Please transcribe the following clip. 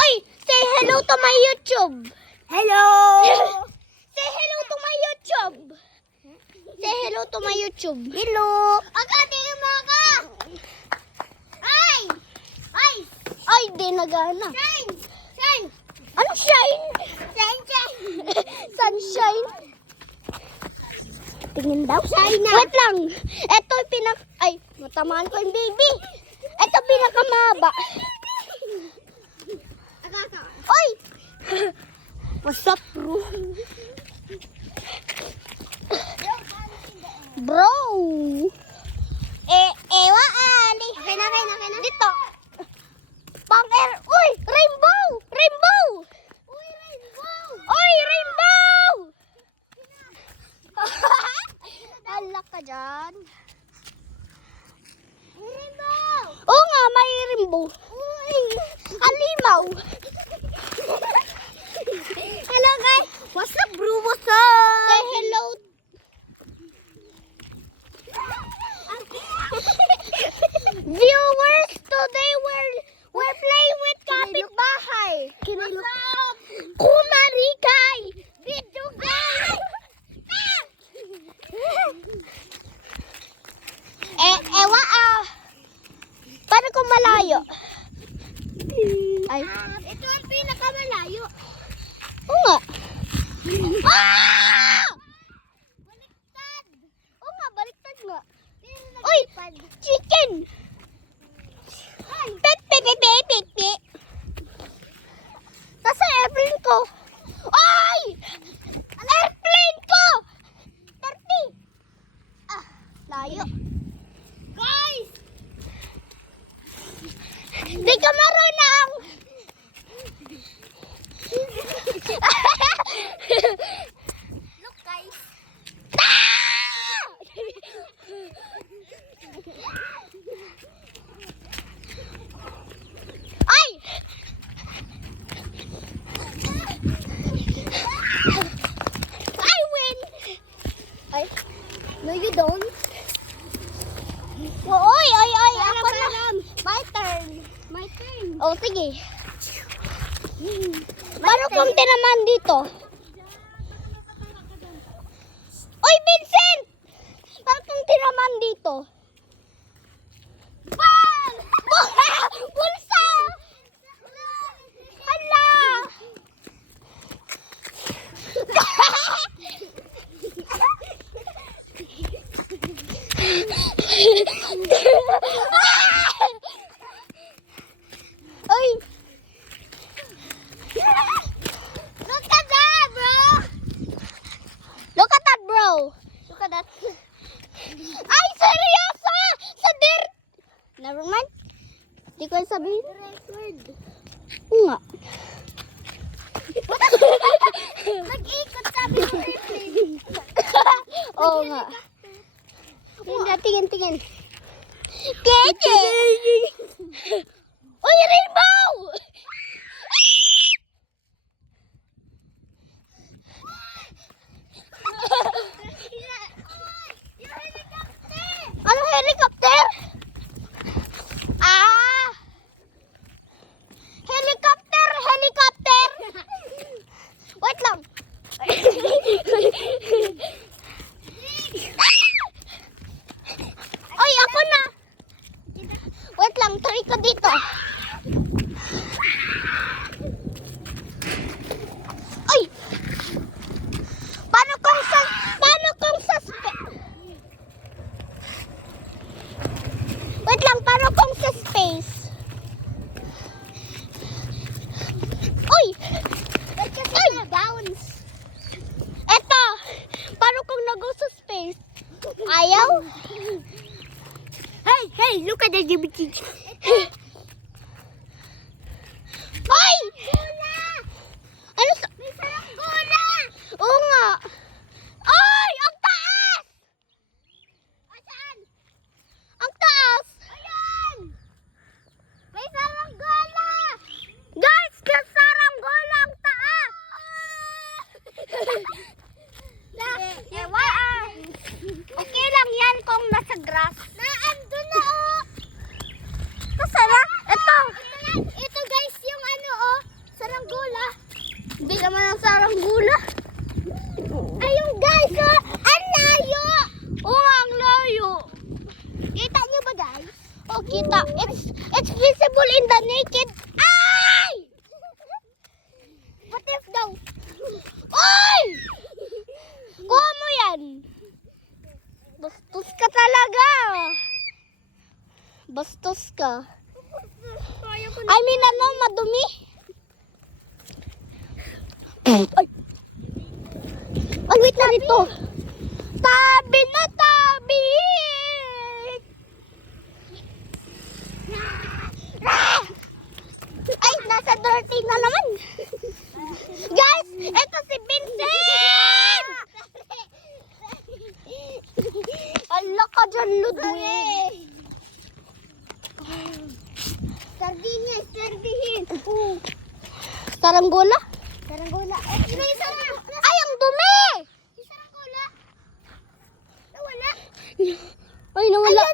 Oy, say hello to my YouTube. Hello! Say hello to my YouTube. Say hello to my YouTube. Hello! Tingin mo ako. Ay! Ay! Ay, di nagana. Shine! Shine! Anong shine? Sunshine! Sunshine? Tingin daw. Shine na. Wait lang. Ito yung Ay, matamaan ko yung baby. Ito pinakamahaba. Oy! What's up, bro? Bro! Ewa, Ali. Okay na. Dito. Pang-air. Uy! Rainbow! Rainbow! Uy, rainbow! Oy! Rainbow! Hala ka dyan. Rainbow! Oo nga, may rainbow. Uy! Alimaw. Hello, guys! What's up, bro? What's up? Say hello. Viewers, today we're playing with kapitbahay. Can I look? Kumarikay! Video guys! Ewa paano kung malayo? Ay. Ito ang pinakamalayo. Oo nga. Ah! Baliktad! Oo nga, baliktad nga. Pero Uy! naglipad. Chicken! Pepe! Nasa airplane ko. Ay! Airplane ko! 30! Layo. Guys! Di ka marunong! Look, guys. Ay! I win! Ay, No, you don't. oy! Ako na. My turn. My turn. Oh, sige. Paano kung tinaman dito? Oy, Vincent! Paano kung tinaman dito? Bang! Bulsa! Hala! Oy! Look at that, bro! Look at that, bro! Look at that. Ay, seryoso! Sa dirt! Never mind. Di ko sabihin. Oo nga. Nag-ikot sabi ko airplane. Oo nga. Tingin. Keke! Uy, rainbow! Ano helicopter? Helicopter! Wait lang. Oy, ako na. Wait lang, try ko dito. Oy! Paano kung sa Wait lang, paano kung sa space? Uy! Ay! Bounce. Eto! Paano kung nag-go sa space? Ayaw? Hey, look at the GPT. Ay! Gula! Ano sa... May sarang gula! Oo nga. Ay! Ang taas! Saan? Ang taas! Ayan! May sarang gula! Guys, kasaranggola ang taas! Ewa Okay lang yan kung nasa grass. Naando na oh! naman ang saranggula. Ayun guys, oh, ang layo. Oo nga, ang layo. Kita niyo ba guys? Oh, kita. It's visible in the naked eye. What if daw? Oy! Kuha mo yan. Bastos ka talaga. Bastos ka. I mean, ano, madumi. Ay! Ay, wait na rito. Tabi na, tabi! Ay, nasa dirty na naman. Guys, ito si Vincent! Ala ka dyan, Ludwig. Sardinya, sardihin. Saranggola? Saranggola. Ay, ang dumi! Saranggola. Nawala. Ay, nawala.